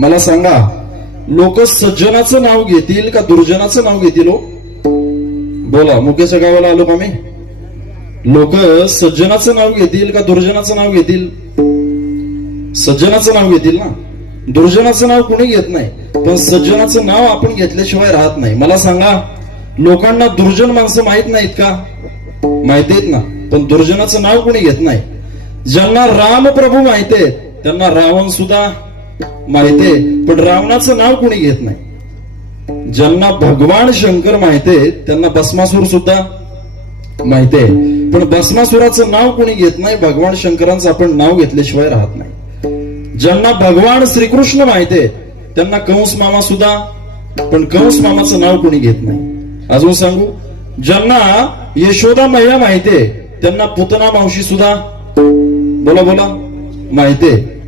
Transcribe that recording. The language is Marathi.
मला सांगा, लोक सज्जनाचं नाव घेतील का दुर्जनाचं नाव घेतील? हो बोला, मुकेशच्या गावाला आलो का मी? लोक सज्जनाचं नाव घेतील का दुर्जनाचं नाव घेतील? सज्जनाचं नाव घेतील ना. दुर्जनाचं नाव कोणी घेत नाही, पण सज्जनाचं नाव आपण घेतल्याशिवाय राहत नाही. मला सांगा, लोकांना दुर्जन माणसं माहित नाहीत का? माहिती आहेत ना, पण दुर्जनाचं नाव कोणी घेत नाही. ज्यांना रामप्रभू माहितीये त्यांना रावण सुद्धा माहितीये, पण रावणाचं नाव कोणी घेत नाही. ज्यांना भगवान शंकर माहितीये त्यांना भस्मासूर सुद्धा माहितीये, पण भस्मासुराचं नाव कोणी घेत नाही. भगवान शंकरांचं आपण नाव घेतल्याशिवाय राहत नाही. ज्यांना भगवान श्रीकृष्ण माहितीये त्यांना कंस मामा सुद्धा, पण कंस मामाचं नाव कोणी घेत नाही. अजून सांगू, ज्यांना यशोदा मैया माहितीये त्यांना पुतना मावशी सुद्धा बोला बोला माहितीये,